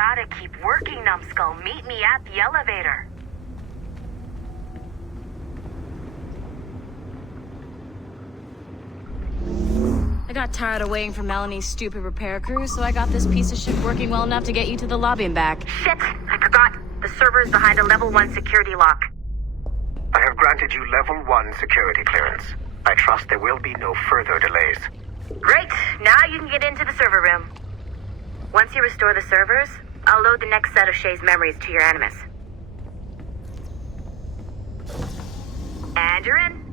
gotta keep working, numbskull. Meet me at the elevator. I got tired of waiting for Melanie's stupid repair crew, so I got this piece of shit working well enough to get you to the lobby and back. Shit! I forgot. The server is behind a level 1 security lock. I have granted you level 1 security clearance. I trust there will be no further delays. Great! Now you can get into the server room. Once you restore the servers, I'll load the next set of Shay's memories to your Animus. And you're in.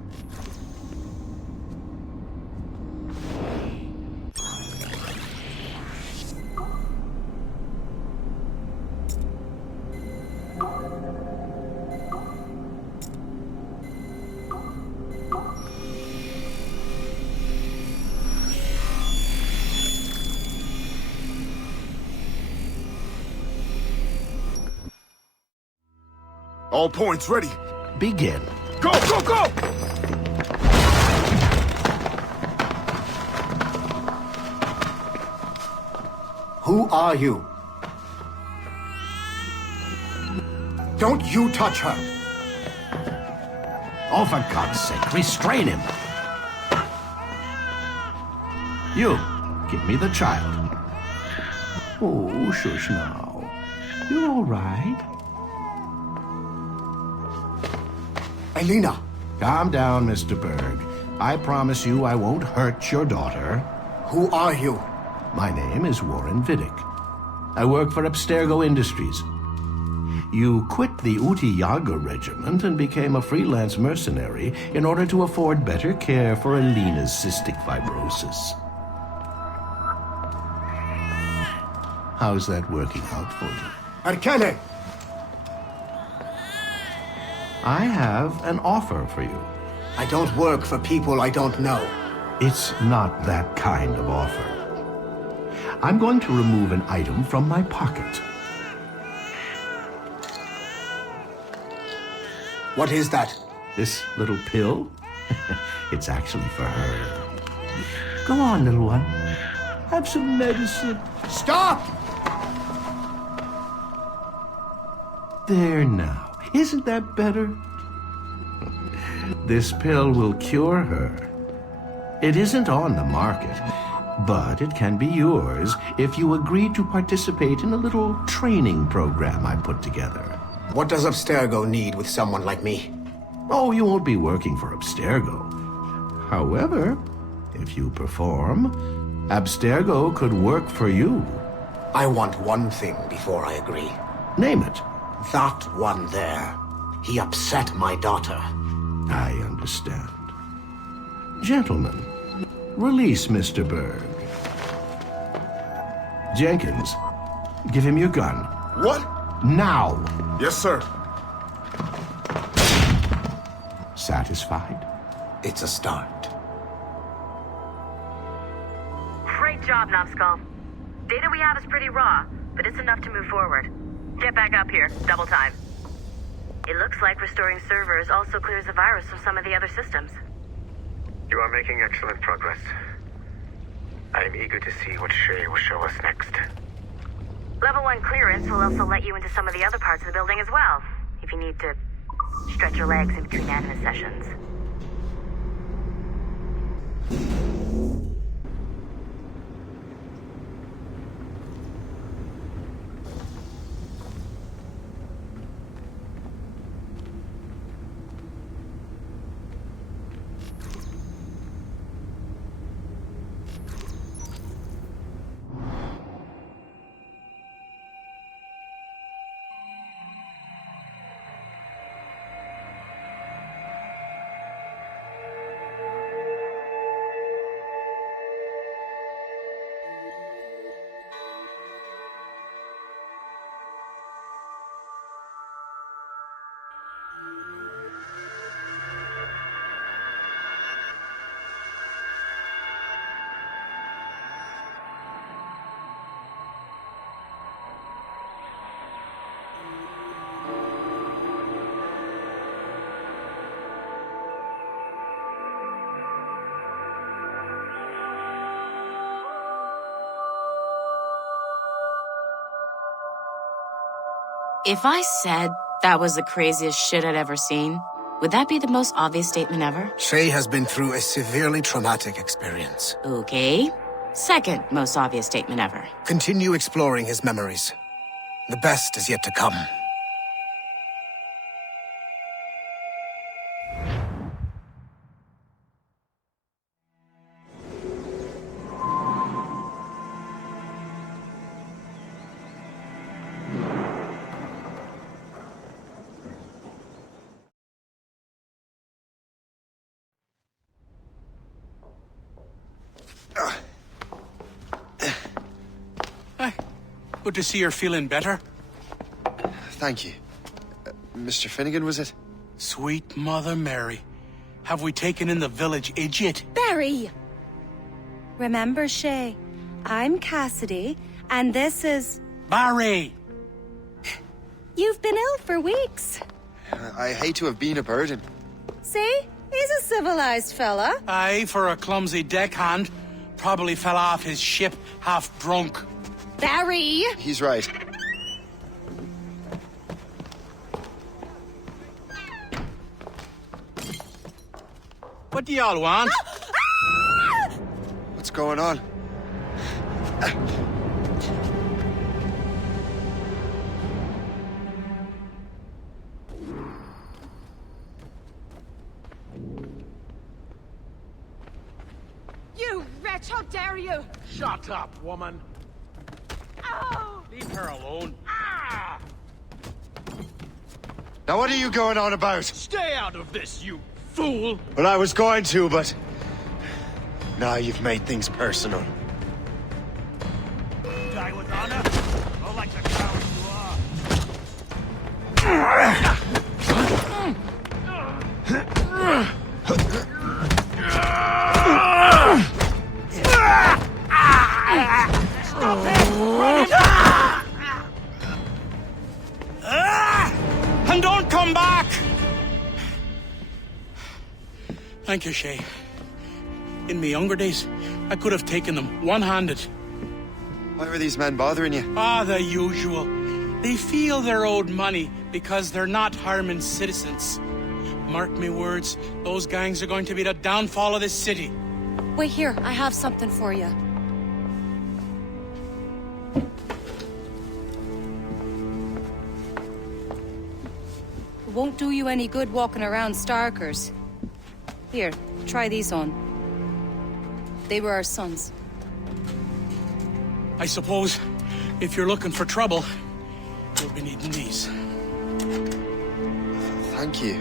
All points ready. Begin. Go, go, go! Who are you? Don't you touch her! Oh, for God's sake, restrain him. You, give me the child. Oh, shush now. You're all right. Elena! Calm down, Mr. Berg. I promise you I won't hurt your daughter. Who are you? My name is Warren Vidic. I work for Abstergo Industries. You quit the Uti Yaga regiment and became a freelance mercenary in order to afford better care for Elena's cystic fibrosis. How's that working out for you? Arkele! I have an offer for you. I don't work for people I don't know. It's not that kind of offer. I'm going to remove an item from my pocket. What is that? This little pill? It's actually for her. Go on, little one. Have some medicine. Stop! There now. Isn't that better? This pill will cure her. It isn't on the market, but it can be yours if you agree to participate in a little training program I put together. What does Abstergo need with someone like me? Oh, you won't be working for Abstergo. However, if you perform, Abstergo could work for you. I want one thing before I agree. Name it. That one there. He upset my daughter. I understand. Gentlemen, release Mr. Berg. Jenkins, give him your gun. What? Now! Yes, sir. Satisfied? It's a start. Great job, numbskull. Data we have is pretty raw, but it's enough to move forward. Get back up here. Double time. It looks like restoring servers also clears the virus from some of the other systems. You are making excellent progress. I am eager to see what Shay will show us next. Level 1 clearance will also let you into some of the other parts of the building as well, if you need to stretch your legs in between Animus sessions. If I said that was the craziest shit I'd ever seen, would that be the most obvious statement ever? Shay has been through a severely traumatic experience. Okay. Second most obvious statement ever. Continue exploring his memories. The best is yet to come. Good to see you're feeling better. Thank you. Mr. Finnegan, was it? Sweet Mother Mary. Have we taken in the village idiot? Barry! Remember, Shay, I'm Cassidy, and this is... Barry! You've been ill for weeks. I hate to have been a burden. See? He's a civilized fella. Aye, for a clumsy deckhand. Probably fell off his ship half drunk. Barry! He's right. What do y'all want? What's going on? You wretch, how dare you! Shut up, woman. Oh! Leave her alone. Ah! Now what are you going on about? Stay out of this, you fool! Well, I was going to, but... Now you've made things personal. Die with honor, or like the coward you are. Stop it! And don't come back! Thank you, Shay. In my younger days, I could have taken them one-handed. Why were these men bothering you? Ah, the usual. They feel they're owed money because they're not harming citizens. Mark me words, those gangs are going to be the downfall of this city. Wait here, I have something for you. It won't do you any good walking around Starkers. Here, try these on. They were our sons. I suppose, if you're looking for trouble, you'll be needing these. Thank you.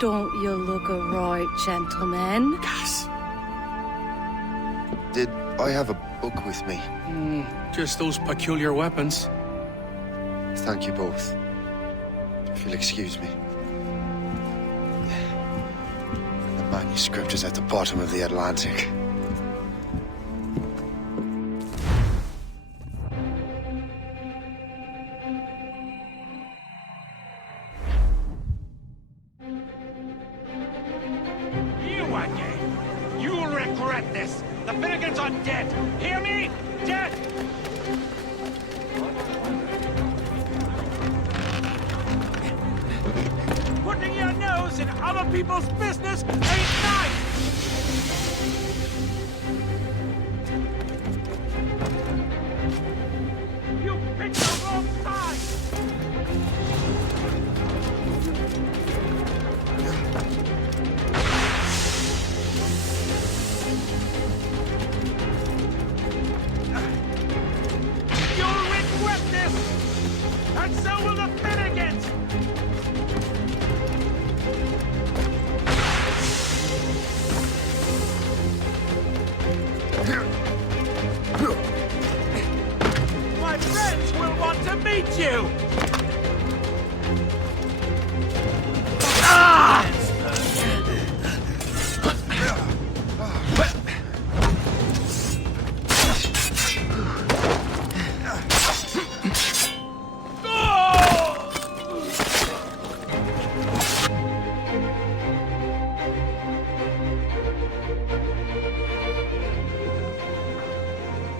Don't you look a right gentleman? Gas. Did I have a book with me? Just those peculiar weapons. Thank you both. If you'll excuse me. The manuscript is at the bottom of the Atlantic. You again! You'll regret this! The Finnegans are dead! Hear me? Dead! Putting your nose in other people's business ain't nice! You picked the wrong side! You'll regret this! And so will the Finnegans! My friends will want to meet you!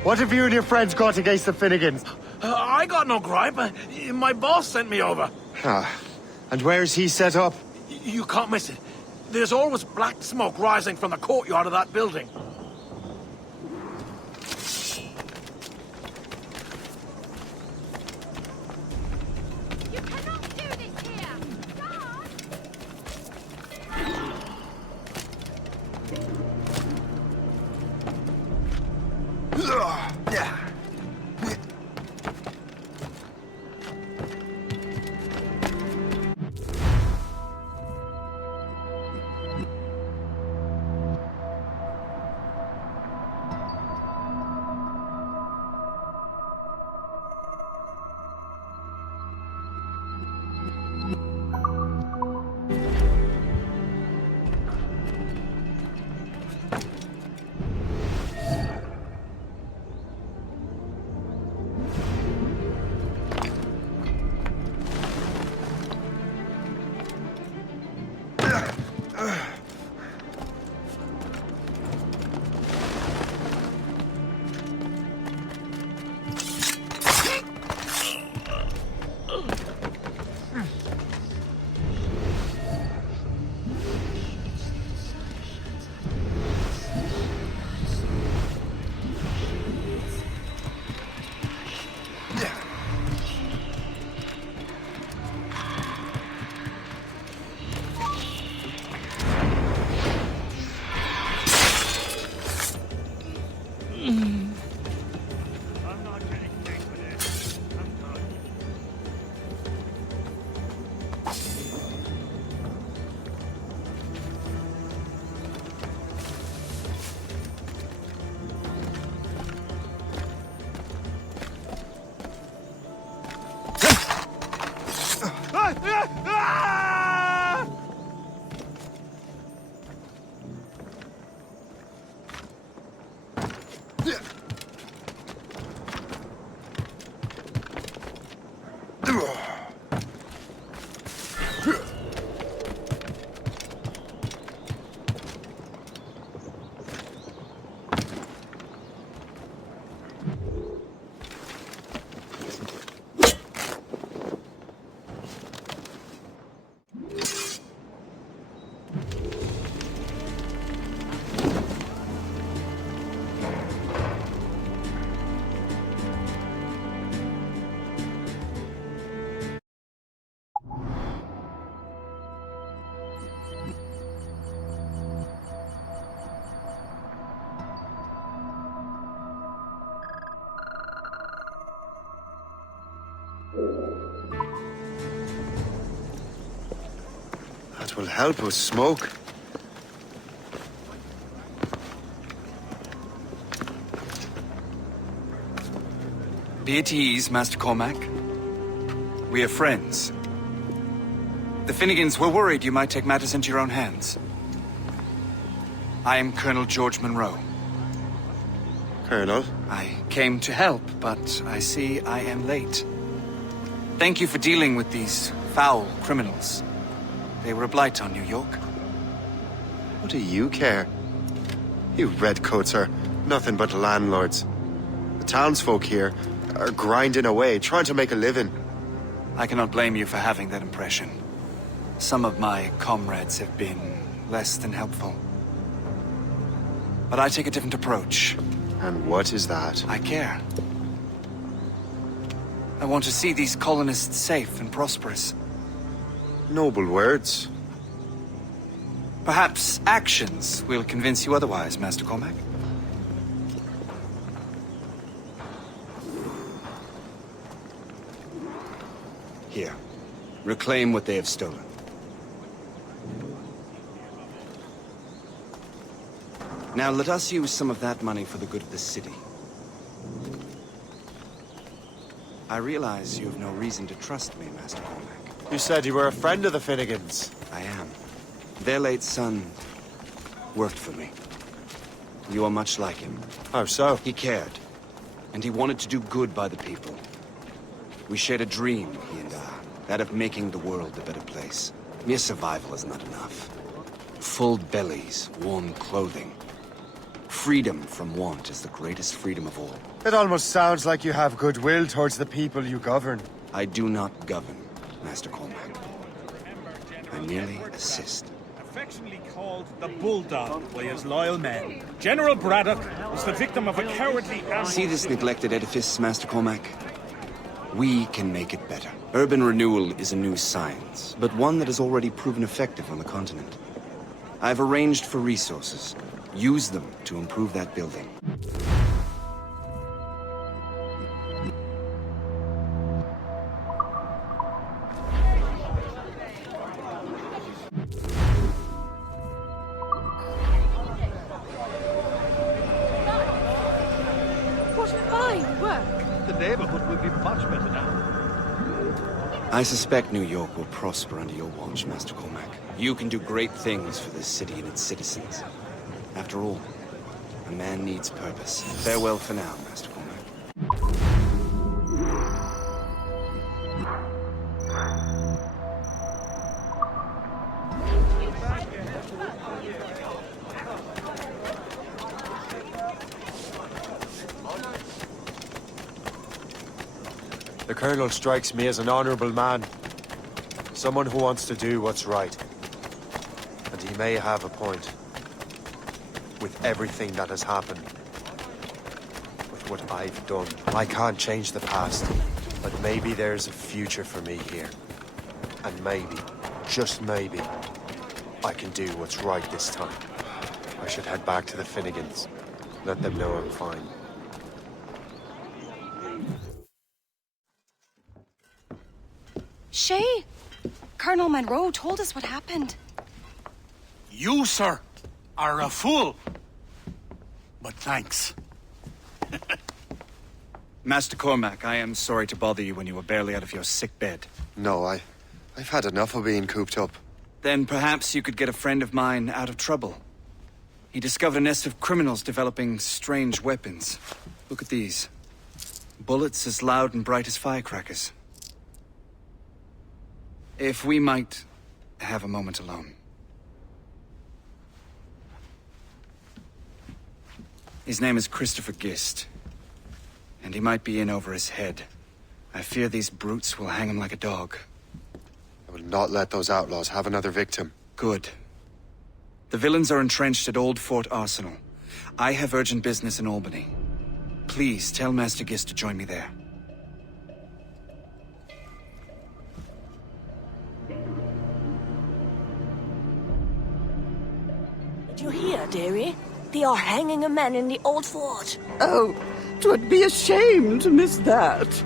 What have you and your friends got against the Finnegans? I got no gripe. My boss sent me over. And where's he set up? You can't miss it. There's always black smoke rising from the courtyard of that building. You cannot do this here! That will help us smoke. Be at ease, Master Cormac. We are friends. The Finnegans were worried you might take matters into your own hands. I am Colonel George Monroe. Colonel? I came to help, but I see I am late. Thank you for dealing with these foul criminals. They were a blight on New York. What do you care? You redcoats are nothing but landlords. The townsfolk here are grinding away, trying to make a living. I cannot blame you for having that impression. Some of my comrades have been less than helpful. But I take a different approach. And what is that? I care. I want to see these colonists safe and prosperous. Noble words. Perhaps actions will convince you otherwise, Master Cormac. Here. Reclaim what they have stolen. Now let us use some of that money for the good of the city. I realize you have no reason to trust me, Master Cormac. You said you were a friend of the Finnegans. I am. Their late son worked for me. You are much like him. How so? He cared, and he wanted to do good by the people. We shared a dream, he and I, that of making the world a better place. Mere survival is not enough. Full bellies, warm clothing. Freedom from want is the greatest freedom of all. It almost sounds like you have goodwill towards the people you govern. I do not govern, Master Cormac. I merely assist. Affectionately called the Bulldog by his loyal men, General Braddock was the victim of a cowardly ambush. See this neglected edifice, Master Cormac? We can make it better. Urban renewal is a new science, but one that has already proven effective on the continent. I've arranged for resources. Use them to improve that building. What a fine work. The neighborhood will be much better now. I suspect New York will prosper under your watch, Master Cormac. You can do great things for this city and its citizens. After all, a man needs purpose. Farewell for now, Master Cormac. The Colonel strikes me as an honorable man. Someone who wants to do what's right. And he may have a point. With everything that has happened. With what I've done. I can't change the past. But maybe there's a future for me here. And maybe, just maybe, I can do what's right this time. I should head back to the Finnegans. Let them know I'm fine. Shay, Colonel Monroe told us what happened. You, sir, are a fool. But thanks. Master Cormac, I am sorry to bother you when you were barely out of your sick bed. No, I've had enough of being cooped up. Then perhaps you could get a friend of mine out of trouble. He discovered a nest of criminals developing strange weapons. Look at these. Bullets as loud and bright as firecrackers. If we might have a moment alone. His name is Christopher Gist. And he might be in over his head. I fear these brutes will hang him like a dog. I will not let those outlaws have another victim. Good. The villains are entrenched at Old Fort Arsenal. I have urgent business in Albany. Please tell Master Gist to join me there. Did you hear, dearie? They are hanging a man in the old fort. Oh, 'twould be a shame to miss that.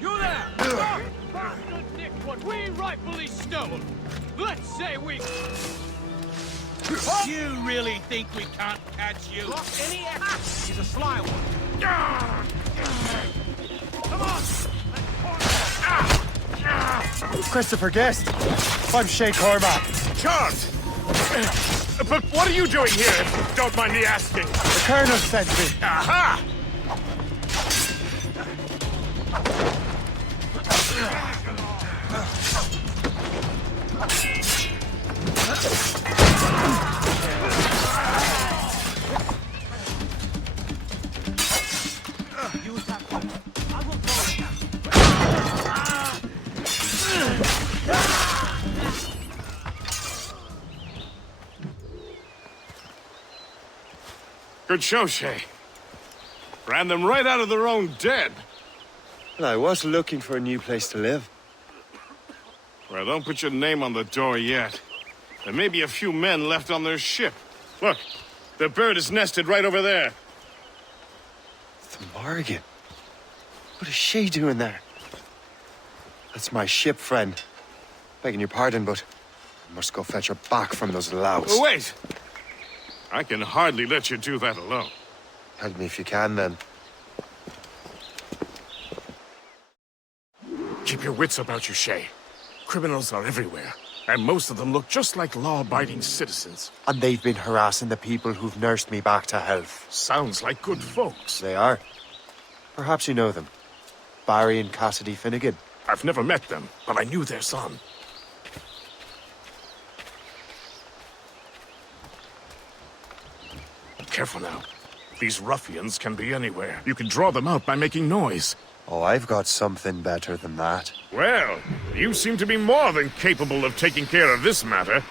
You there! Bastard nick what we rightfully stole! Let's say we... You really think we can't catch you? Any He's a sly one. Come on! Christopher Guest! I'm Shay Cormac. Charles! But what are you doing here, if you don't mind me asking? The Colonel sent me. Aha! Good show, Shay. Ran them right out of their own den. Well, I was looking for a new place to live. Well, don't put your name on the door yet. There may be a few men left on their ship. Look, the bird is nested right over there. The Morrigan. What is she doing there? That's my ship, friend. Begging your pardon, but I must go fetch her back from those louts. Oh, wait! I can hardly let you do that alone. Help me if you can, then. Keep your wits about you, Shay. Criminals are everywhere, and most of them look just like law-abiding citizens. And they've been harassing the people who've nursed me back to health. Sounds like good folks. They are. Perhaps you know them. Barry and Cassidy Finnegan. I've never met them, but I knew their son. Careful now. These ruffians can be anywhere. You can draw them out by making noise. Oh, I've got something better than that. Well, you seem to be more than capable of taking care of this matter.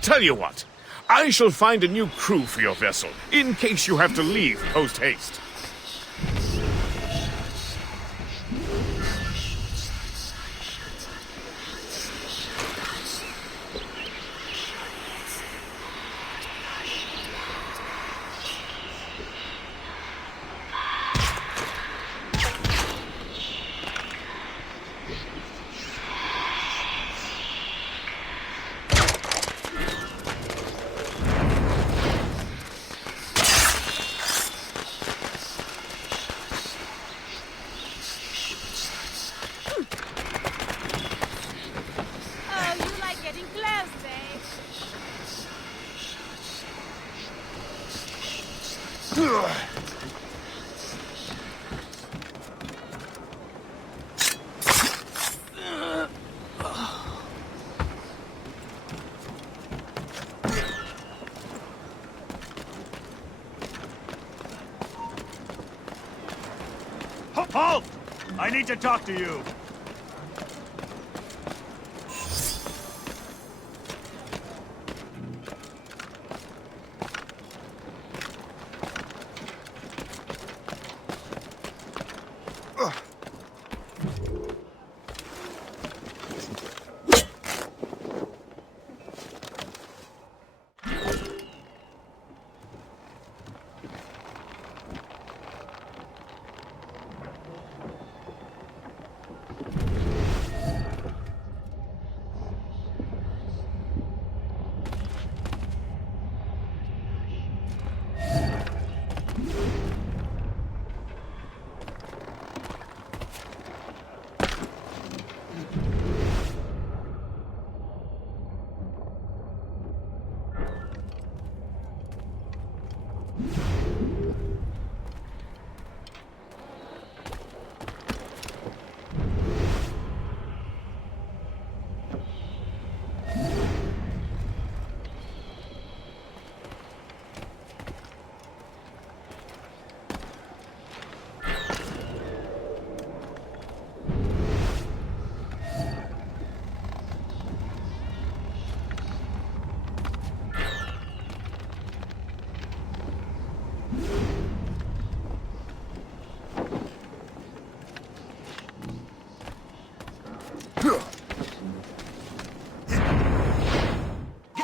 Tell you what, I shall find a new crew for your vessel, in case you have to leave post-haste. Halt! I need to talk to you.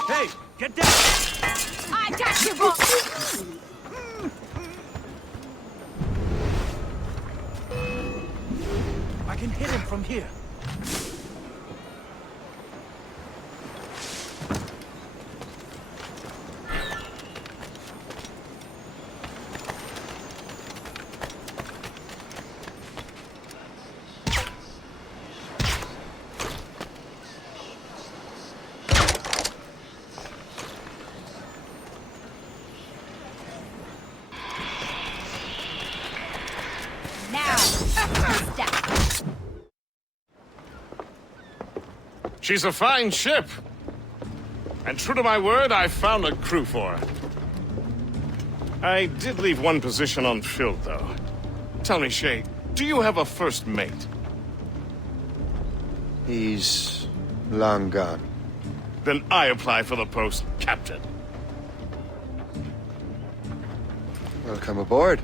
Hey, get down! I got you, boss! I can hit him from here. She's a fine ship. And true to my word, I found a crew for her. I did leave one position unfilled, though. Tell me, Shay, do you have a first mate? He's long gone. Then I apply for the post, Captain. Welcome aboard.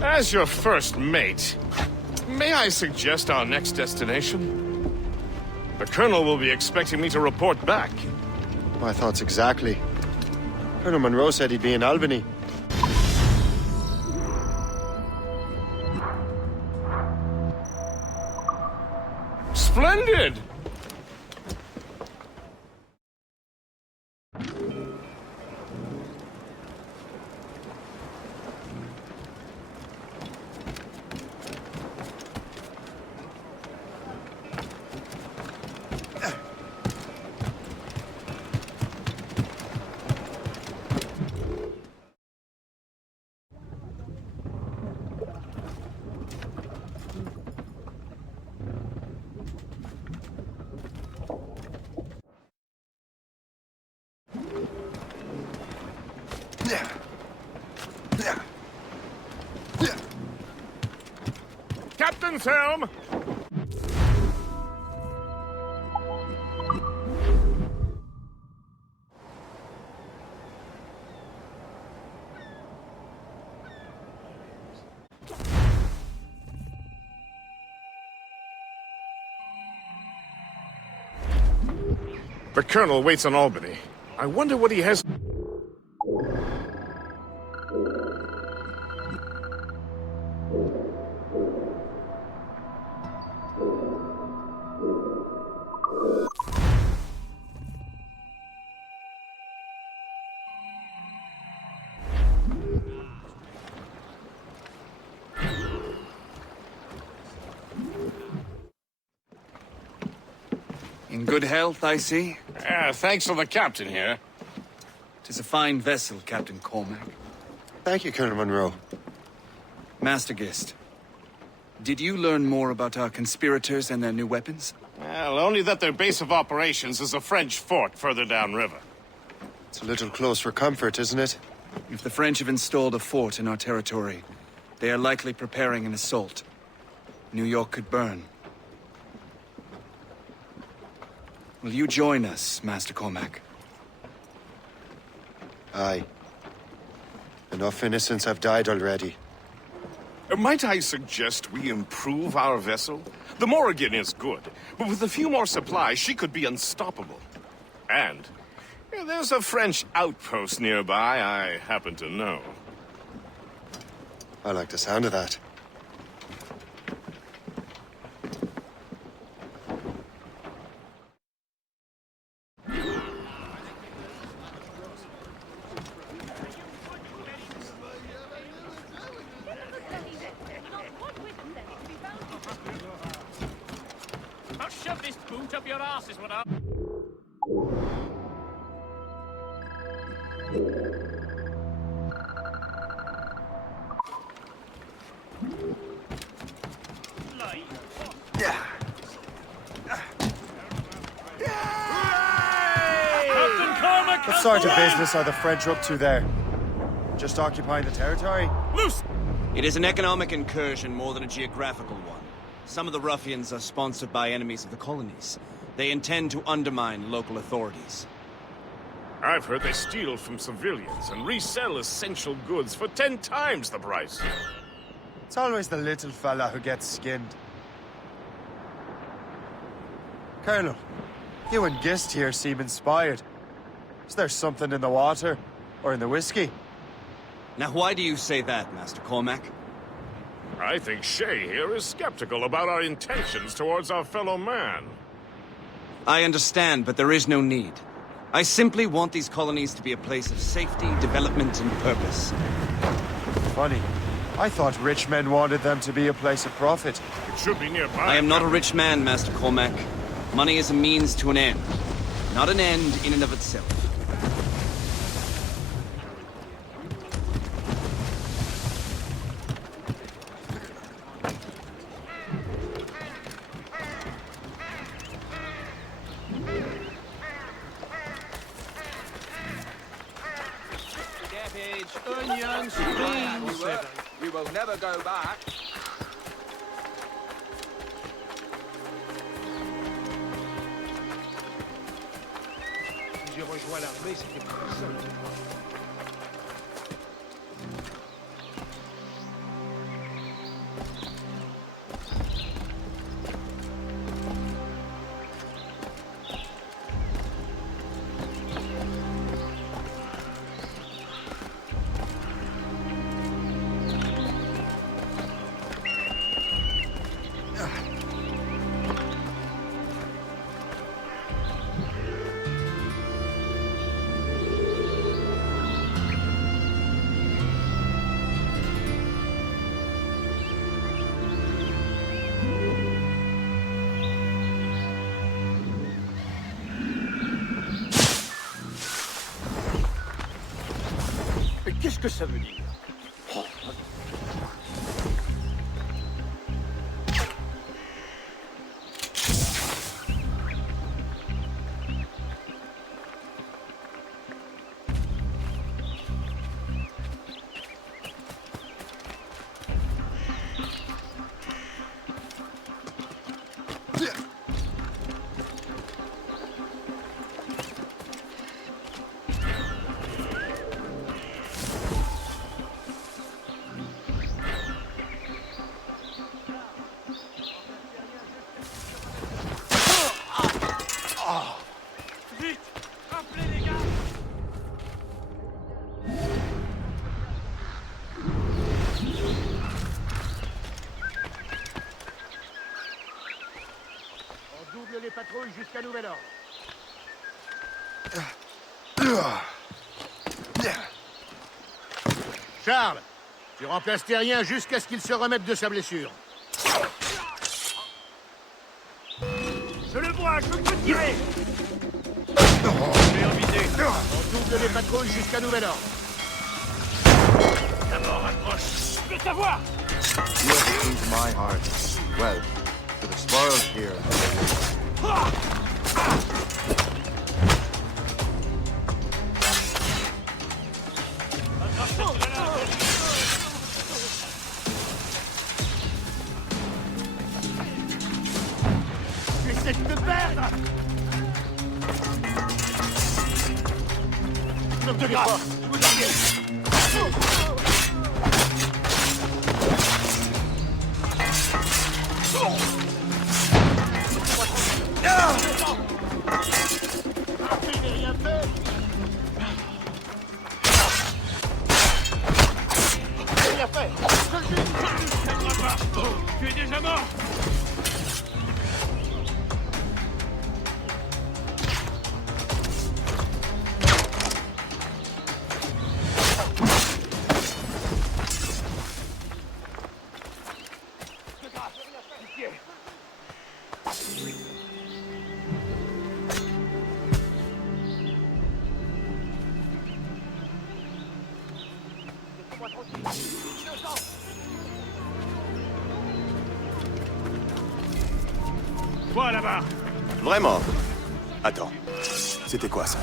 As your first mate, may I suggest our next destination? The Colonel will be expecting me to report back. My thoughts exactly. Colonel Monroe said he'd be in Albany. Splendid! Captain's helm! The Colonel waits in Albany. I wonder what he has... In good health, I see. Thanks to the captain here. 'Tis a fine vessel, Captain Cormac. Thank you, Colonel Monroe. Master Gist, did you learn more about our conspirators and their new weapons? Well, only that their base of operations is a French fort further downriver. It's a little close for comfort, isn't it? If the French have installed a fort in our territory, they are likely preparing an assault. New York could burn. Will you join us, Master Cormac? Aye. Enough innocents have died already. Might I suggest we improve our vessel? The Morrigan is good, but with a few more supplies, she could be unstoppable. And there's a French outpost nearby I happen to know. I like the sound of that. I'll shove this boot up your ass is what I... What sort of business are the French up to there? Just occupying the territory? Loose! It is an economic incursion more than a geographical one. Some of the ruffians are sponsored by enemies of the colonies. They intend to undermine local authorities. I've heard they steal from civilians and resell essential goods for 10 times the price. It's always the little fella who gets skinned. Colonel, you and Gist here seem inspired. Is there something in the water? Or in the whiskey? Now why do you say that, Master Cormac? I think Shay here is skeptical about our intentions towards our fellow man. I understand, but there is no need. I simply want these colonies to be a place of safety, development, and purpose. Funny. I thought rich men wanted them to be a place of profit. It should be nearby. I am not a rich man, Master Cormac. Money is a means to an end. Not an end in and of itself. Cabbage, onions, beans. You will never go back. Si je rejoins l'armée, c'était pour ça. Qu'est-ce que ça veut dire? Les patrouilles jusqu'à nouvel ordre. Charles, tu remplaces Terrien jusqu'à ce qu'il se remette de sa blessure. Je le vois, je peux tirer. Je vais en viser. On double les patrouilles jusqu'à nouvel ordre. La mort approche. Je veux savoir. You have pleased my heart. Well, to the spoils here. J'essaie de te perdre. Ne me donnez pas. Je vous je n'ai rien fait. Rien fait. Je pas. Tu es déjà mort. Toi là-bas. Vraiment? Attends. C'était quoi ça?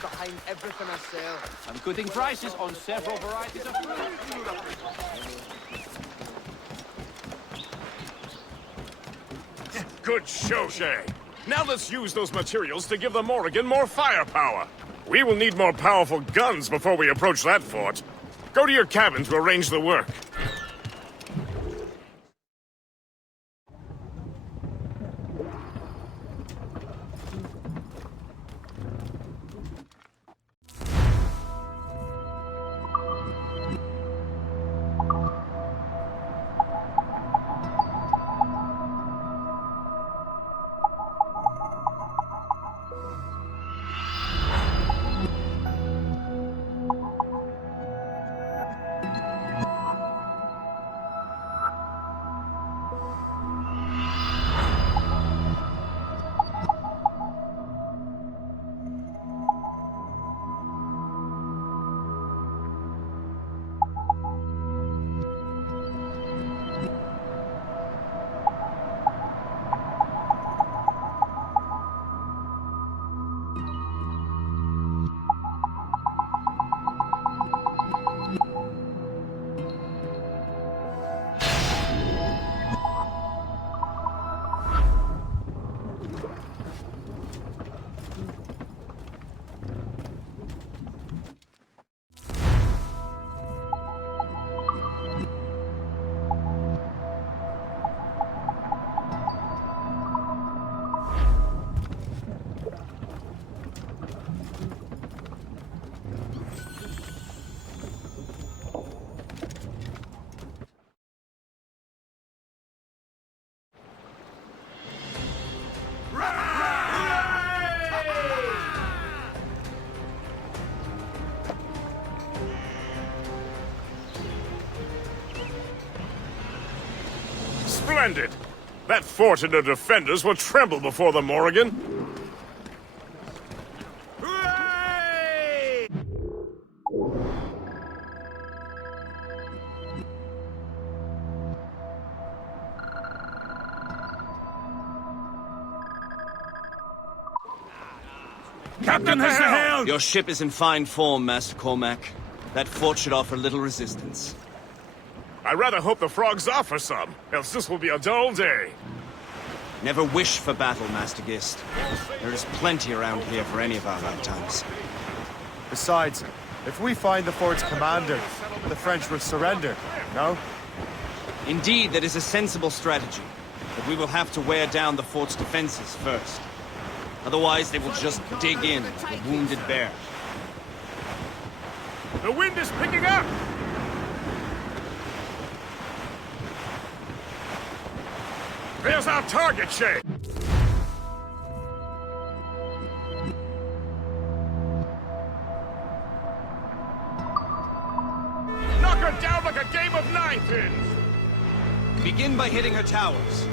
Behind everything I sell. I'm cutting prices on several varieties of fruit. Good show, Shay. Now let's use those materials to give the Morrigan more firepower. We will need more powerful guns before we approach that fort. Go to your cabin to arrange the work. Splendid! That fort and the defenders will tremble before the Morrigan. Hooray! Captain has the helm! Your ship is in fine form, Master Cormac. That fort should offer little resistance. I rather hope the frogs offer some, else this will be a dull day. Never wish for battle, Master Gist. There is plenty around here for any of our lifetimes. Besides, if we find the fort's commander, the French will surrender, no? Indeed, that is a sensible strategy. But we will have to wear down the fort's defenses first. Otherwise, they will just dig in like a wounded bear. The wind is picking up! There's our target, Shay! Knock her down like a game of nine-pins! Begin by hitting her towers.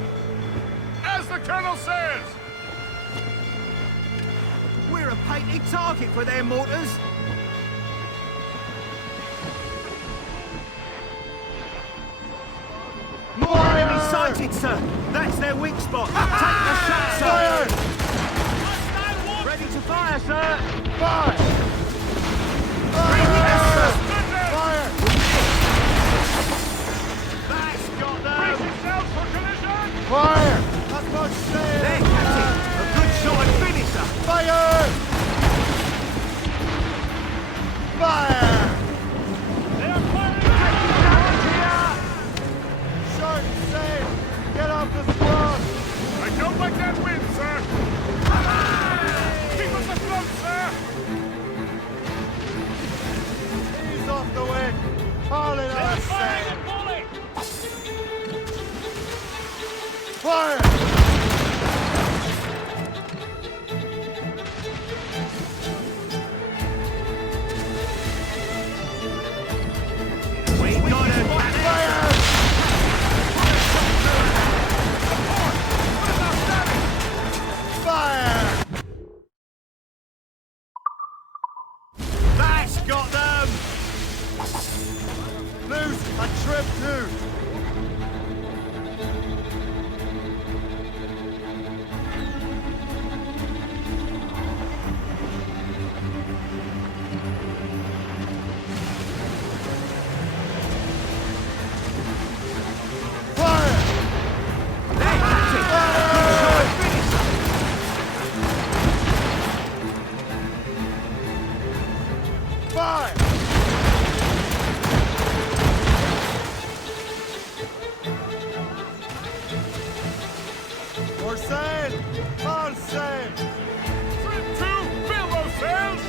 As the Colonel says! We're a painted target for their mortars. More enemy sighted, sir. That's their weak spot. Take the shot, sir. Fire! Ready to fire, sir. Fire! Yes, sir. Fire! That's got them. Brace yourselves for collision. Fire! That's what I'm saying. There, Captain. A good shot and finisher. Fire! Fire! They're firing towers here! Short and safe! Get off the squad! I don't like that wind, sir! Keep us afloat, sir! Ease off the wind! Haul it on, sail! Fire! sail! All sail! Trim to! Fill those sails!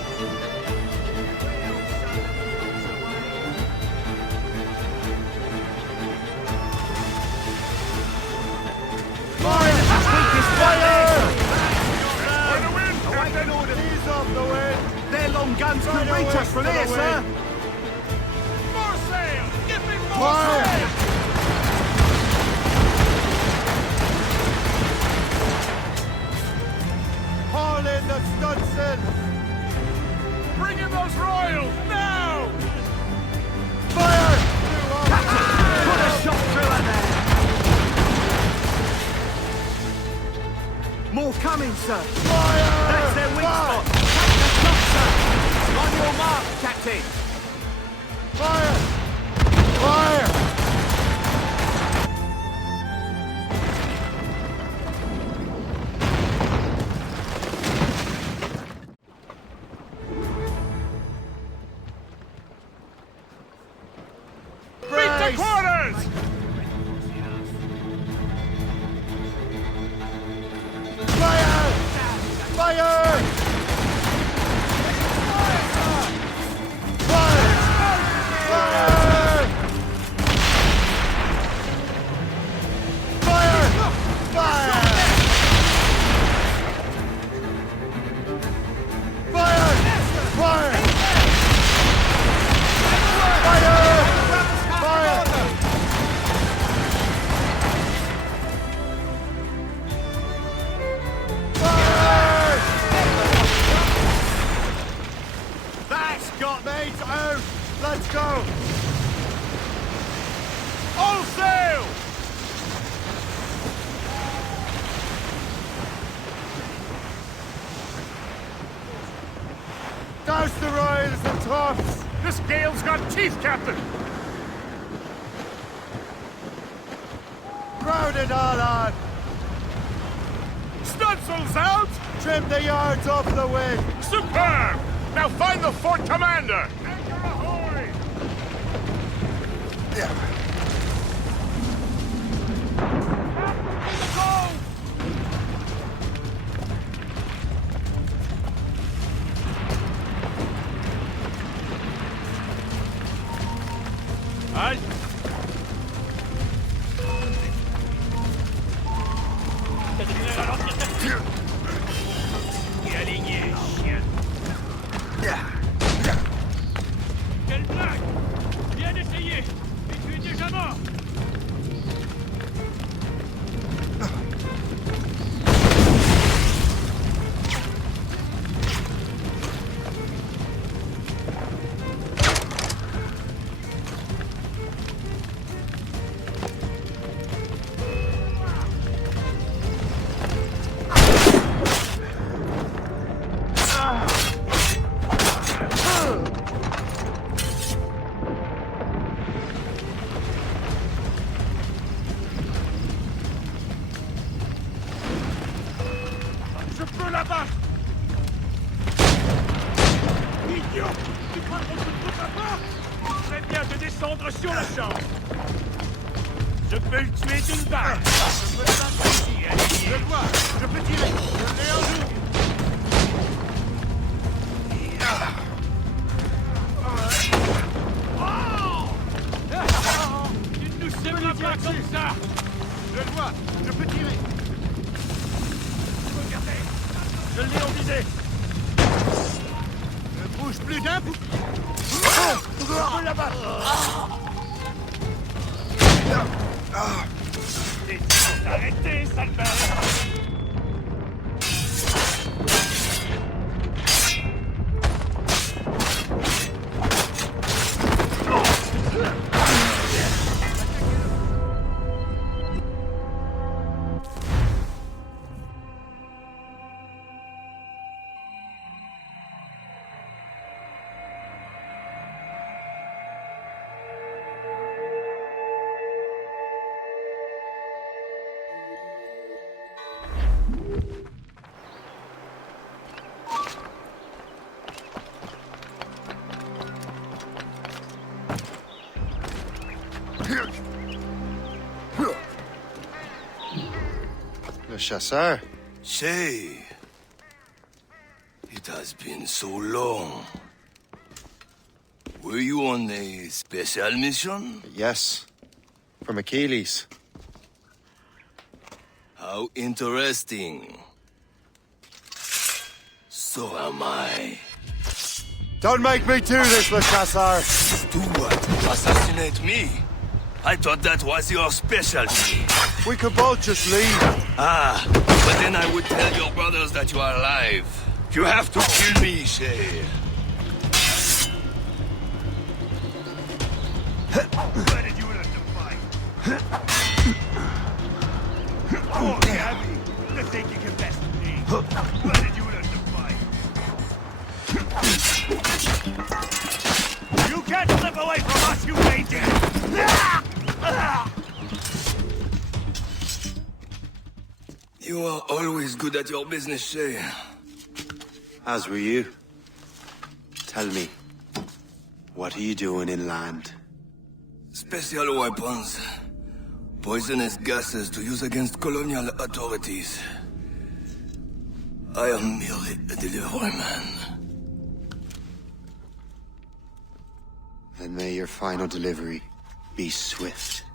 Fire! Fire! For the wind, Awaiting orders! Ease off the wind! Their long guns can reach us from here, sir! More sail! Give me more Fire! sail! Haul in the stunsails! Bring in those royals, now! Fire! Captain, put a shot through her there! More coming, sir! Fire! That's their weak spot! Take the shot, sir! On your mark, Captain! Fire! Fire! Beat the quarters! Fire! Fire! Fire! Fire! Fire! Fire! Fire! Fire! Fire! That's got me out! Let's go! All sail! Douse the royals and tops! This gale's got teeth, Captain! Crowd it all on! Stunsails out! Trim the yards off the wind! Superb! Now find the fort commander! Anchor ahoy! Go! Halt! Et aligné, chien. Quelle blague! Bien essayé! Mais tu es déjà mort! Je peux l'abattre! Idiot! Tu crois qu'on te trouve pas? Très bien de descendre sur la chambre! Je peux le tuer d'une balle! Je peux l'abattre ici, aligné! Je le vois! Je peux tirer! Je l'ai en joue! Tu ne nous sèmeras pas comme ça! Je le vois! Je peux tirer! Regardez! Je l'ai en visée! Ne bouge plus d'un bout! Je peux l'abattre! Arrêtez, sale merde! Chasseur. Shay. It has been so long. Were you on a special mission? Yes. From Achilles. How interesting. So am I. Don't make me do this, Le Chasseur! Do what? Assassinate me? I thought that was your specialty. We could both just leave. Ah, but then I would tell your brothers that you are alive. You have to kill me, Shay. Where did you learn to fight? Oh, Gabby! The thing you can best me. Where did you learn to fight? You can't slip away from us, you reindeer! You are always good at your business, Shay. As were you. Tell me, what are you doing inland? Special weapons. Poisonous gases to use against colonial authorities. I am merely a delivery man. Then may your final delivery be swift.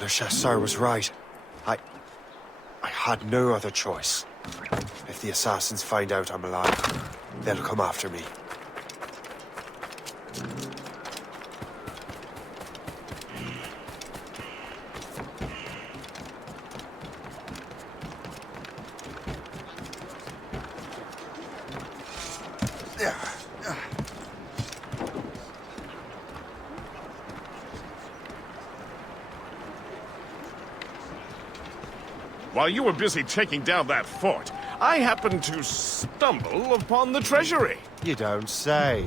The Chasseur was right. I had no other choice. If the assassins find out I'm alive, they'll come after me. While you were busy taking down that fort, I happened to stumble upon the treasury. You don't say.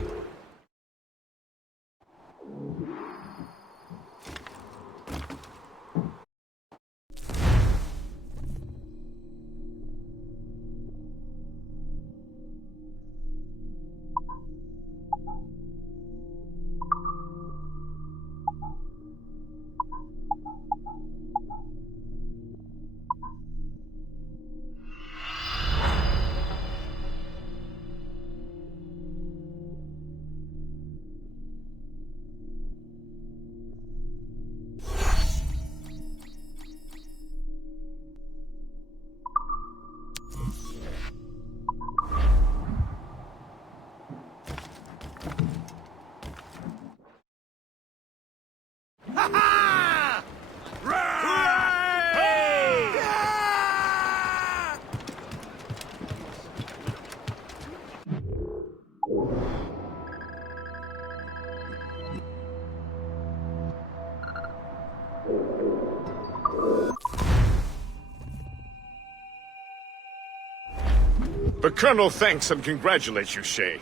The Colonel thanks and congratulates you, Shay.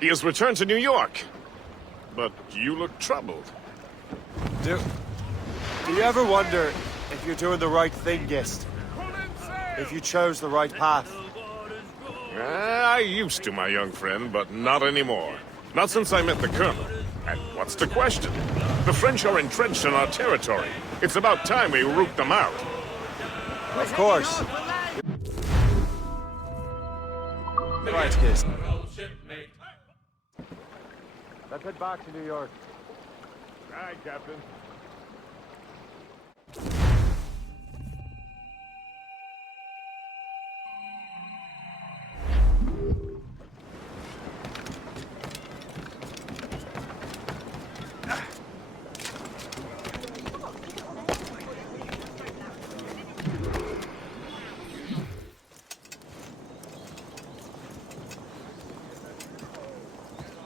He has returned to New York. But you look troubled. Do you ever wonder if you're doing the right thing, Gist? If you chose the right path? I used to, my young friend, but not anymore. Not since I met the Colonel. And what's the question? The French are entrenched in our territory. It's about time we root them out. Of course. Right, Gist. Let's head back to New York. Aye, Captain.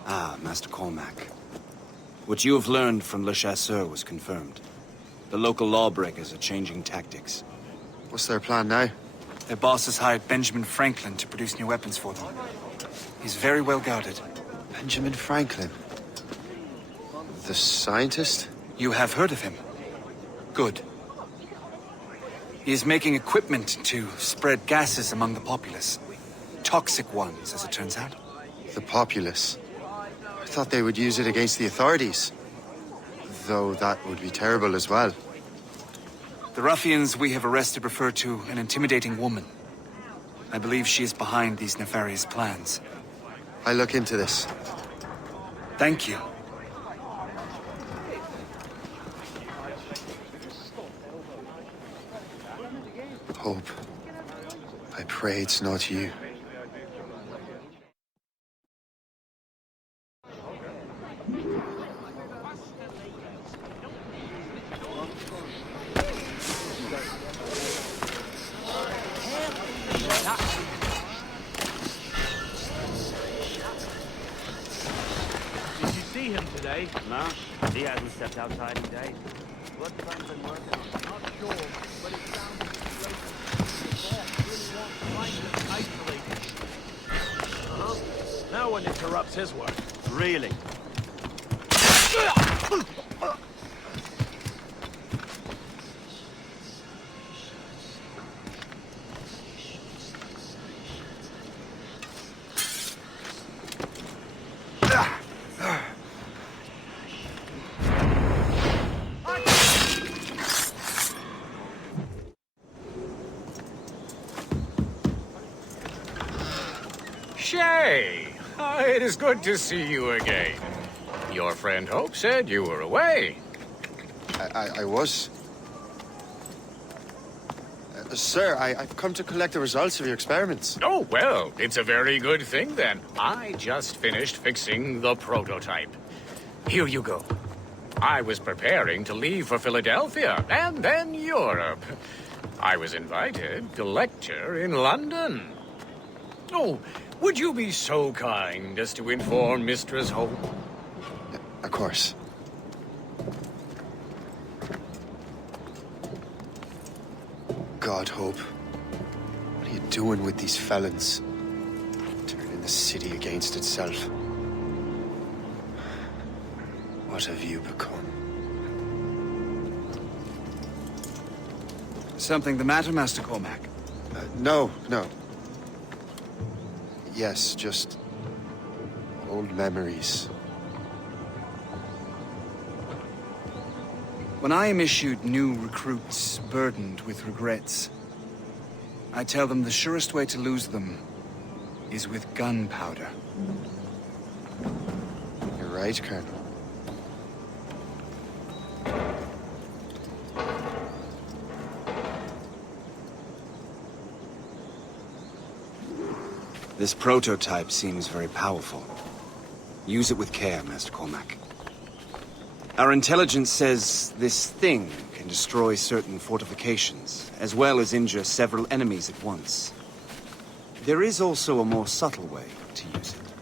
Ah, Master Cormac. What you have learned from Le Chasseur was confirmed. The local lawbreakers are changing tactics. What's their plan now? Their boss has hired Benjamin Franklin to produce new weapons for them. He's very well guarded. Benjamin Franklin? The scientist? You have heard of him? Good. He is making equipment to spread gases among the populace. Toxic ones, as it turns out. The populace? I thought they would use it against the authorities. Though that would be terrible as well. The ruffians we have arrested refer to an intimidating woman. I believe she is behind these nefarious plans. I'll look into this. Thank you. Hope. I pray it's not you. Did you see him today? No, he hasn't stepped outside in days. What have been working on? Not sure, but it sounds like the boss really wants to find them isolated. No one interrupts his work. Really? Shay! It is good to see you again. Your friend Hope said you were away. I was. Sir, I've come to collect the results of your experiments. Oh, well, it's a very good thing then. I just finished fixing the prototype. Here you go. I was preparing to leave for Philadelphia and then Europe. I was invited to lecture in London. Oh, would you be so kind as to inform Mistress Hope? Of course. God, Hope. What are you doing with these felons? Turning the city against itself. What have you become? Something the matter, Master Cormac? No. Yes, just old memories. When I am issued new recruits burdened with regrets, I tell them the surest way to lose them is with gunpowder. You're right, Colonel. This prototype seems very powerful. Use it with care, Master Cormac. Our intelligence says this thing can destroy certain fortifications, as well as injure several enemies at once. There is also a more subtle way to use it.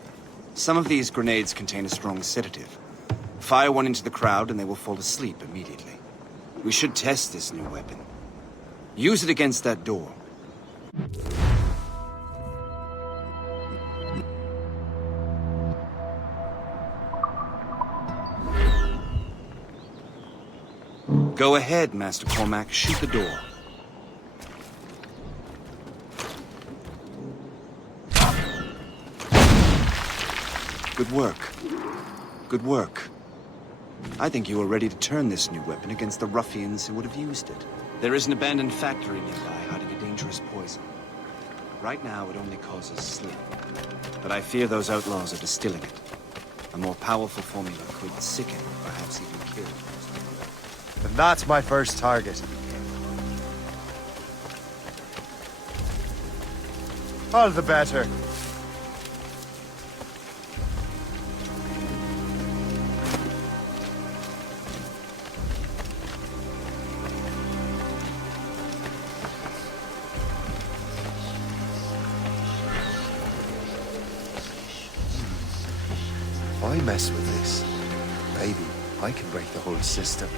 Some of these grenades contain a strong sedative. Fire one into the crowd and they will fall asleep immediately. We should test this new weapon. Use it against that door. Go ahead, Master Cormac. Shoot the door. Good work. Good work. I think you are ready to turn this new weapon against the ruffians who would have used it. There is an abandoned factory nearby hiding a dangerous poison. Right now, it only causes sleep. But I fear those outlaws are distilling it. A more powerful formula could sicken, perhaps even kill. And that's my first target. All the better. If I mess with this, maybe I can break the whole system.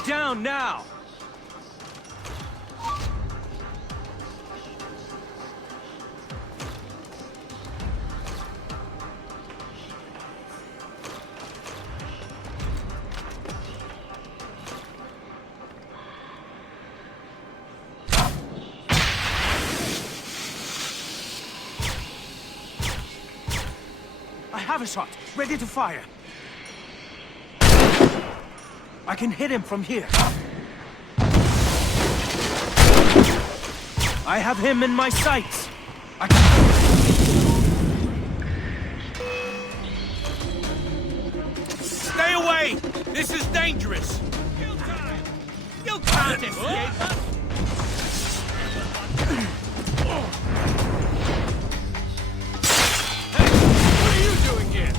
Get down now! I have a shot, ready to fire. I can hit him from here. I have him in my sights. Stay away! This is dangerous! You can't escape us! Hey, what are you doing here?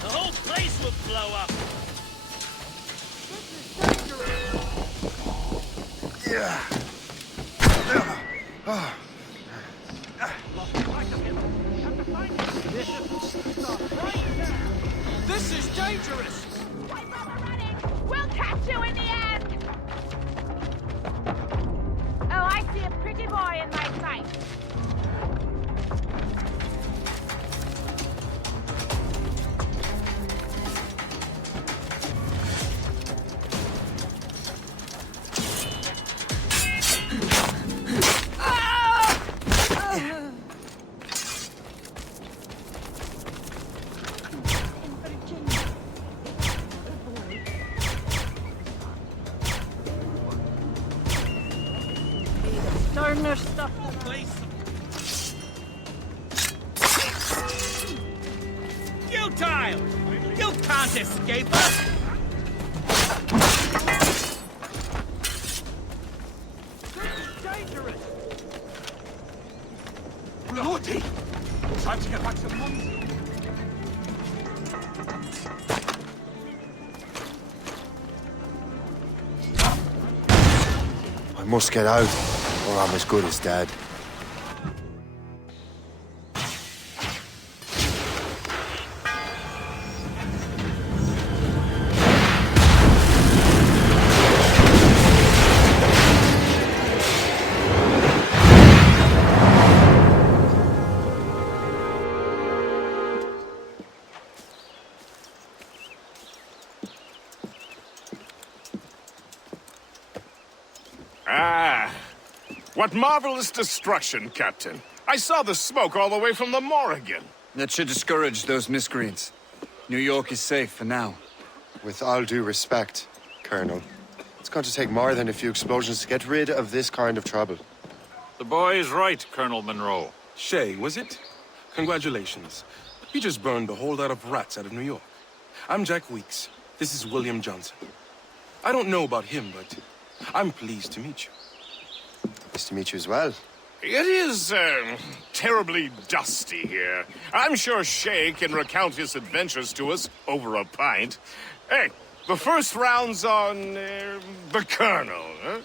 The whole place will blow up! Yeah. This is dangerous! We'll catch you in the end! Oh, I see a pretty boy in my sight. Turner stuff. Futile! You can't escape us! This is dangerous! Bloody! Time to get back to Mumsy. I must get out, or I'm as good as dead. Ah, what marvelous destruction, Captain. I saw the smoke all the way from the Morrigan. That should discourage those miscreants. New York is safe for now. With all due respect, Colonel, it's going to take more than a few explosions to get rid of this kind of trouble. The boy is right, Colonel Monroe. Shay, was it? Congratulations. You just burned a whole lot of rats out of New York. I'm Jack Weeks. This is William Johnson. I don't know about him, but I'm pleased to meet you. Nice to meet you as well. It is, terribly dusty here. I'm sure Shay can recount his adventures to us over a pint. Hey, the first round's on, the Colonel, huh?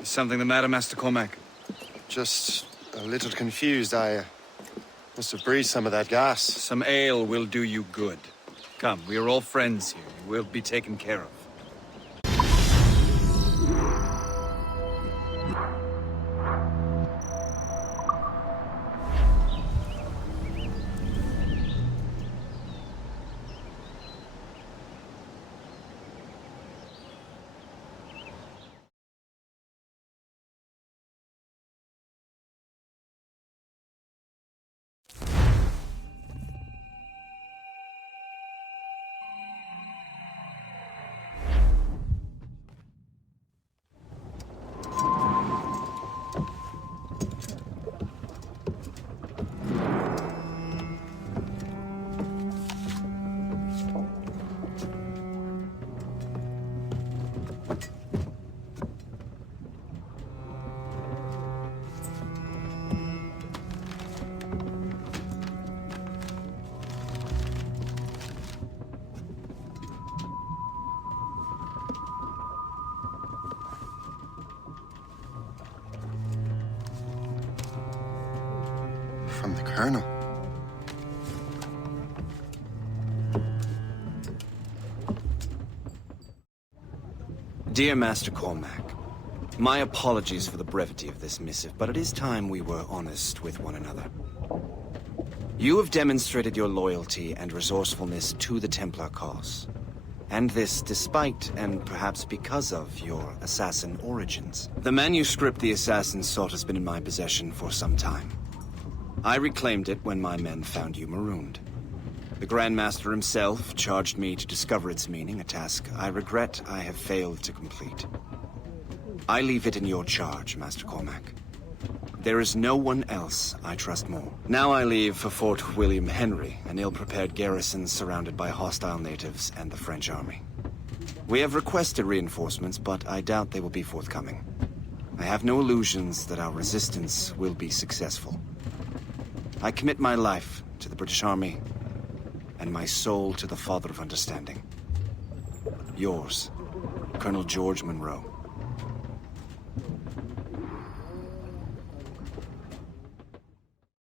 Is something the matter, Master Cormac? Just a little confused. I must have breathed some of that gas. Some ale will do you good. Come, we are all friends here. You will be taken care of. I'm the Colonel. Dear Master Cormac, my apologies for the brevity of this missive, but it is time we were honest with one another. You have demonstrated your loyalty and resourcefulness to the Templar cause. And this despite, and perhaps because of, your assassin origins. The manuscript the assassin sought has been in my possession for some time. I reclaimed it when my men found you marooned. The Grand Master himself charged me to discover its meaning, a task I regret I have failed to complete. I leave it in your charge, Master Cormac. There is no one else I trust more. Now I leave for Fort William Henry, an ill-prepared garrison surrounded by hostile natives and the French army. We have requested reinforcements, but I doubt they will be forthcoming. I have no illusions that our resistance will be successful. I commit my life to the British Army, and my soul to the Father of Understanding. Yours, Colonel George Monroe.